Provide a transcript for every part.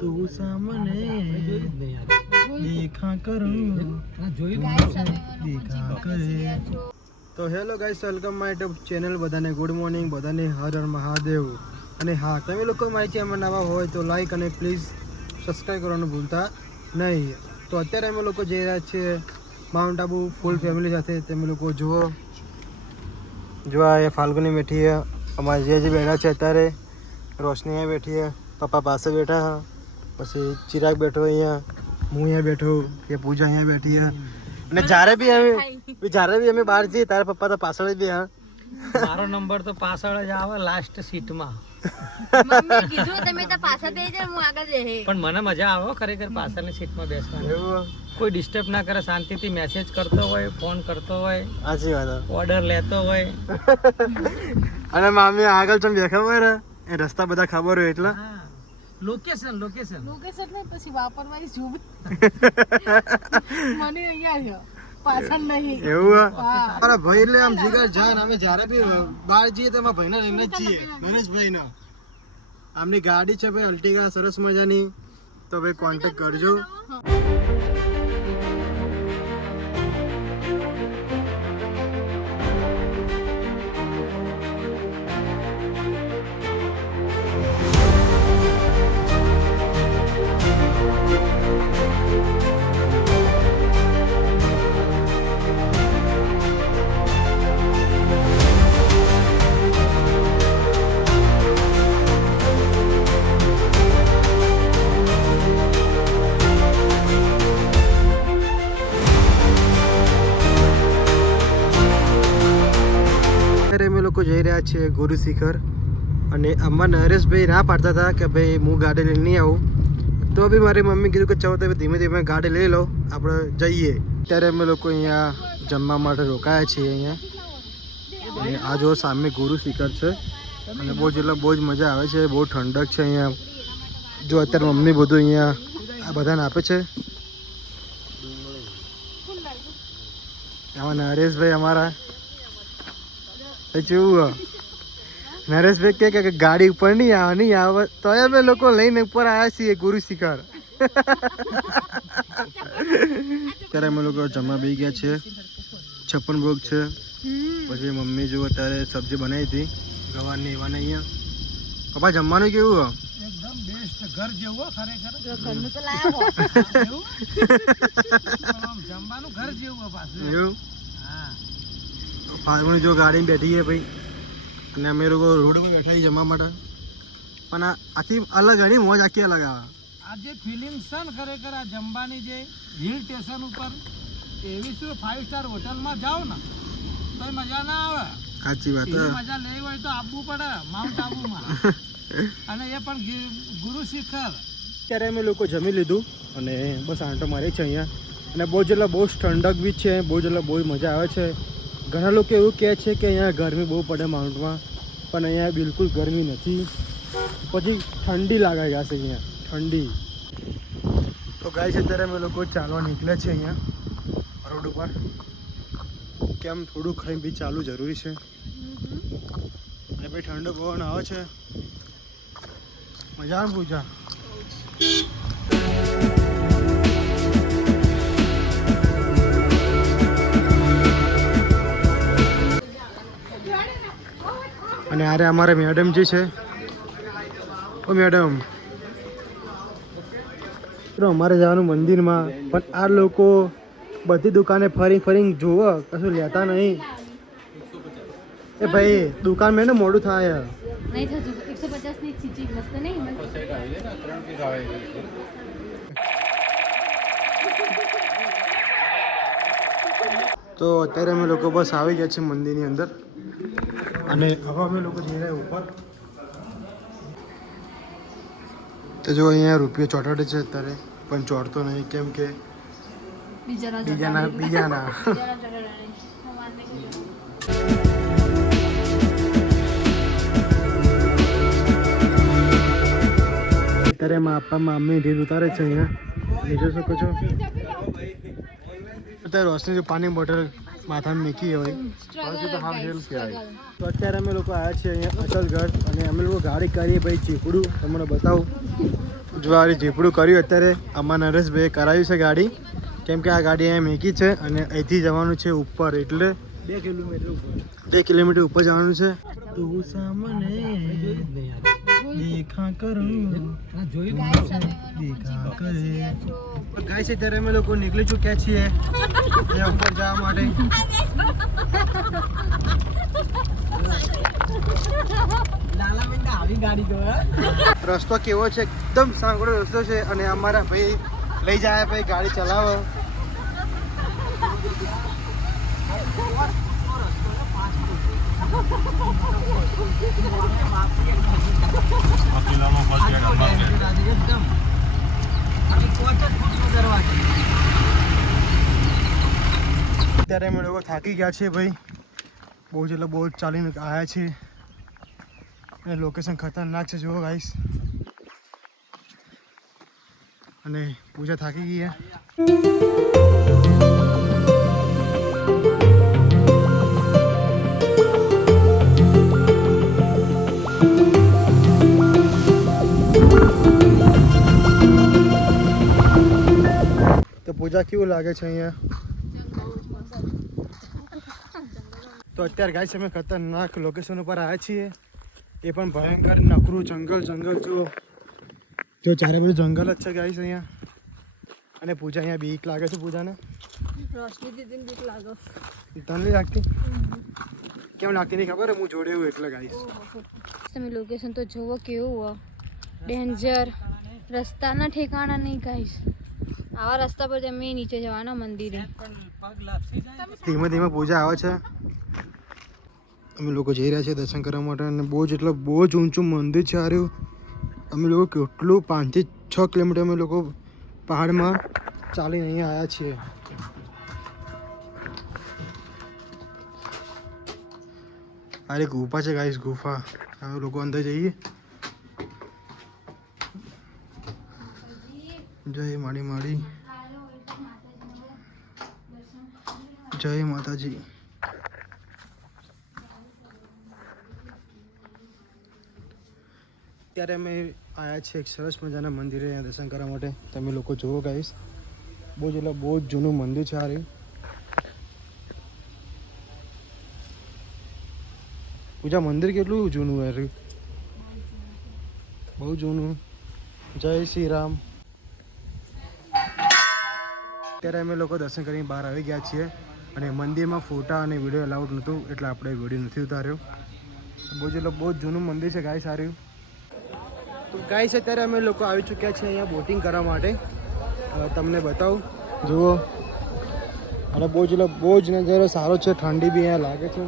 તું સામને દેખા કરું દેખા કરે. તો hello guys, welcome my YouTube channel. બધાને ગુડ મોર્નિંગ, બધાને હર હર મહાદેવ. અને હા, તમે લોકો માહિતી આમાં નવા હોય તો લાઈક અને પ્લીઝ સબસ્ક્રાઈબ કરવાનું ભૂલતા નહીં. તો અત્યારે અમે લોકો જઈ રહ્યા છીએ માઉન્ટ આબુ ફૂલ ફેમિલી સાથે. તમે લોકો જુઓ એ ફાલ્ગુની બેઠી છે, અમારા જે બેઠા છે અત્યારે, રોશની અહીંયા બેઠી છે, પપ્પા પાસે બેઠા, પછી ચિરાગ બેઠો અહીંયા, હું અહીંયા બેઠો, એ પૂજા અહીંયા બેઠી છે. અને જ્યારે બી અમે બહાર જઈએ ત્યારે પપ્પા તો પાછળ જ બે. હા, મારો નંબર તો પાછળ જ આવે, લાસ્ટ સીટમાં. મમ્મી કીધું તમે તો પાછળ બેસી જાઓ, હું આગળ બેહે. પણ મને મજા આવે ખરેખર પાછળની સીટમાં બેસવાની. કોઈ ડિસ્ટર્બ ના કરે, શાંતિથી મેસેજ કરતો હોય, ફોન કરતો હોય, સાચી વાત, ઓર્ડર લેતો હોય. અને મામી આગળ તમે બેઠા હોય ને, એ રસ્તા બધા ખબર હોય એટલે લોકેશન ને પછી વાપરવાની જુબ મને અહીંયા છે પાછળ નહીં એવું. મારા ભાઈ એટલે આમ જીગર જાય ને, અમે જ્યારે બી બહાર જઈએ તો એમાં ભાઈને લઈને જ છીએ, નરેશભાઈ ને. આમની ગાડી છે ભાઈ અલ્ટિગા, સરસ મજાની. તો ભાઈ કોન્ટેક્ટ કરજો. અમે લોકો જઈ રહ્યા છીએ ગુરુ શિખર. અને આમાં નરેશભાઈ ના પાડતા હતા કે ભાઈ હું ગાડી લઈને નહીં આવું, તો બી મારી મમ્મી કીધું કે ચાલો તમે ધીમે ધીમે ગાડી લઈ લો, આપણે જઈએ. ત્યારે અમે લોકો અહીંયા જમવા માટે રોકાયા છીએ અહીંયા. અને આ જો સામે ગુરુ શિખર છે, અને બહુ જ મજા આવે છે, બહુ ઠંડક છે અહીંયા. જો અત્યારે મમ્મી બધું અહીંયા આ બધાને આપે છે. આમાં નરેશભાઈ અમારા કેવું, નરેશભાઈ કે ગાડી ઉપર નહીં આવે તો અમે લોકો લઈને ઉપર આવ્યા છીએ ગુરુ શિખર. ત્યારે અમે લોકો જમવા બેસી ગયા છે. 56 ભોગ છે. પછી મમ્મી જો અત્યારે સબ્જી બનાવી હતી ગવારની એવાને અહીંયા. પપ્પા જમવાનું કેવું? એકદમ બેસ્ટ, ઘર જેવું ખરેખર. ઘરનું તો લાયા હો જમવાનું ઘર જેવું પાછું એવું. ફાલ્ગુની જો ગાડીમાં બેઠી છે ભાઈ, અને અમે લોકો રોડ પર બેઠા છીએ જમવા માટે. પણ આથી અલગ ઘણી મોજ આખી અલગ આવે. આ જે ફિલિંગ છે ને ખરેખર આ જમવાની, જે હિલ સ્ટેશન ઉપર એવી શું 5 સ્ટાર હોટલમાં જાઓ ને તો મજા ના આવે. સાચી વાત. મજા લેવી હોય તો આવવું પડે માઉન્ટ આબુમાં, અને એ પણ ગુરુ શિખર. ત્યારે અમે લોકો જમી લીધું અને બસ આંટો મારી છે અહીંયા. અને બહુ ઠંડક બી છે, બહુ મજા આવે છે. ઘણા લોકો એવું કહે છે કે અહીંયા ગરમી બહુ પડે માઉન્ટમાં, પણ અહીંયા બિલકુલ ગરમી નથી. પછી ઠંડી લાગે છે અહીંયા, ઠંડી. તો ગાઈસ અત્યારે અમે લોકો ચાલવા નીકળ્યા છે અહીંયા રોડ ઉપર. કેમ થોડું ખાઈ બી ચાલવું જરૂરી છે. અને ભાઈ ઠંડો પવન આવે છે, મજા આવે પૂજા. અને આરે અમારે મેડમ જે છે, ઓ મેડમ, અમારે જવાનું મંદિરમાં, પણ આ લોકો બધી દુકાને ફરીને જોવો, કશું લેતા નહીં. એ ભાઈ દુકાન મેં ને મોડું થાય. નહીં થતું 150 ની ચીચી મસ્ત નહીં. તો અત્યારે અમે લોકો બસ આવી ગયા છે મંદિરની અંદર. અને હવે અમે લોકો જઈ રહ્યા ઉપર. તો જો અહીંયા રૂપિયો ચોટાડે છે અત્યારે, પણ ચોટતો નહીં, કેમ કે બીજાના અત્યારે એમાં આપવામાં અમને રીત ઉતારે છે અહીંયા, જોઈ શકો છો. અત્યારે રોશની જો પાણી બોટલ માથામાં મેકી હોય. સ્ટ્રગલ તો અત્યારે અમે લોકો આવ્યા છીએ અહીંયા અચલગઢ અને અમે લોકો ગાડી કરીએ ભાઈ ચીપડું તમને બતાવું. જો આ ચીપડું કર્યું અત્યારે અમારા નરેશભાઈએ કરાવ્યું છે ગાડી, કેમ કે આ ગાડી અહીંયા મેકી છે અને અહીંથી જવાનું છે ઉપર, એટલે 2 કિલોમીટર ઉપર જવાનું છે. તું સામને દેખા કરું દેખા કરે. ગાય છે ત્યારે અમે લોકો નીકળી ચૂક્યા છીએ અહીંયા ઉપર જવા માટે. રસ્તો કેવો છે? એકદમ સાંકડો રસ્તો છે અને અમારા ભાઈ લઈ જાય ભાઈ ગાડી ચલાવો. અત્યારે અમે લોકો થાકી ગયા છે ભાઈ, બહુ જ એટલે બહુ જ ચાલીને આવ્યા છે અને લોકેશન ખતરનાક છે જુઓ ગાઈસ. અને પૂજા થાકી ગઈ છે. તો પૂજા કેવું લાગે છે અહીંયા? તો અત્યારે ગાઈસ અમે ખતરનાક લોકેશન ઉપર આવ્યા છીએ, એ પણ ભયંકર નકરું જંગલ જો ચારે બાજુ જંગલ જ છે ગાઈસ અહીંયા. અને પૂજા અહીંયા બીક લાગે છે પૂજાને? તને નહીં લાગતી? કેમ લાગતી નહીં ખબર? હું જોડે એવું એટલે ગાઈસ. તમે લોકેશન તો જોવો કેવું ડેન્જર, રસ્તાના ઠેકાણા નહીં ગાઈસ. આવા રસ્તા પર તમે નીચે જવાના મંદિરે. ધીમે ધીમે પૂજા આવે છે, અમે લોકો જઈ રહ્યા છીએ દર્શન કરવા માટે. અને બહુ જ ઊંચું મંદિર છે આર્યું. અમે લોકો કેટલું 5 થી 6 કિલોમીટર અમે લોકો પહાડમાં ચાલીને અહીંયા આવ્યા છીએ. આ એક ગુફા છે ગાઈસ, ગુફા. અમે લોકો અંદર જઈએ. જય માડી જય માતાજી. અત્યારે અમે આવ્યા છીએ એક સરસ મજાના મંદિરે અહીંયા દર્શન કરવા માટે. તમે લોકો જુઓ ગાઈસ, બહુ જ જૂનું મંદિર છે આ રહ્યું. પૂજા મંદિર કેટલું જૂનું આ રહ્યું, બહુ જૂનું. જય શ્રી રામ. અત્યારે અમે લોકો દર્શન કરીને બહાર આવી ગયા છીએ અને મંદિરમાં ફોટા અને વિડીયો અલાઉડ નહોતું એટલે આપણે વિડીયો નથી ઉતાર્યો. બહુ જ જૂનું મંદિર છે ગાઈસ આ રહ્યું. તો ગાઈસ અત્યારે અમે લોકો આવી ચૂક્યા છીએ અહીંયા બોટિંગ કરવા માટે. તમને બતાવું જુઓ. અને બહુ જ નજારો સારો છે, ઠંડી બી અહીંયા લાગે છે.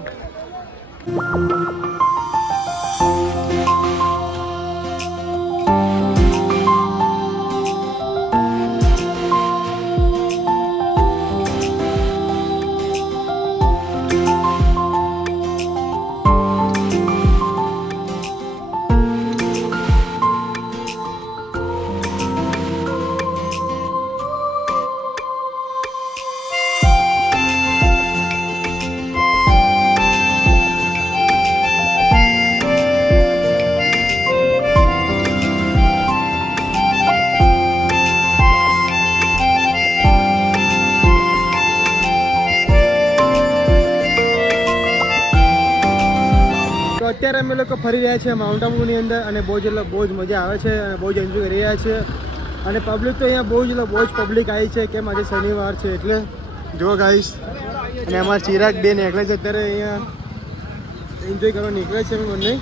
તો અત્યારે અમે લોકો ફરી રહ્યા છીએ માઉન્ટ આબુની અંદર અને બહુ જ મજા આવે છે અને બહુ જ એન્જોય કરી રહ્યા છીએ. અને પબ્લિક તો અહીંયા બહુ જ પબ્લિક આવી છે, કેમ આજે શનિવાર છે એટલે. જો ગાઈસ, અને અમારા ચિરાગ બેન એકલા છે અત્યારે અહીંયા એન્જોય કરવા નીકળે છે અમે બંને.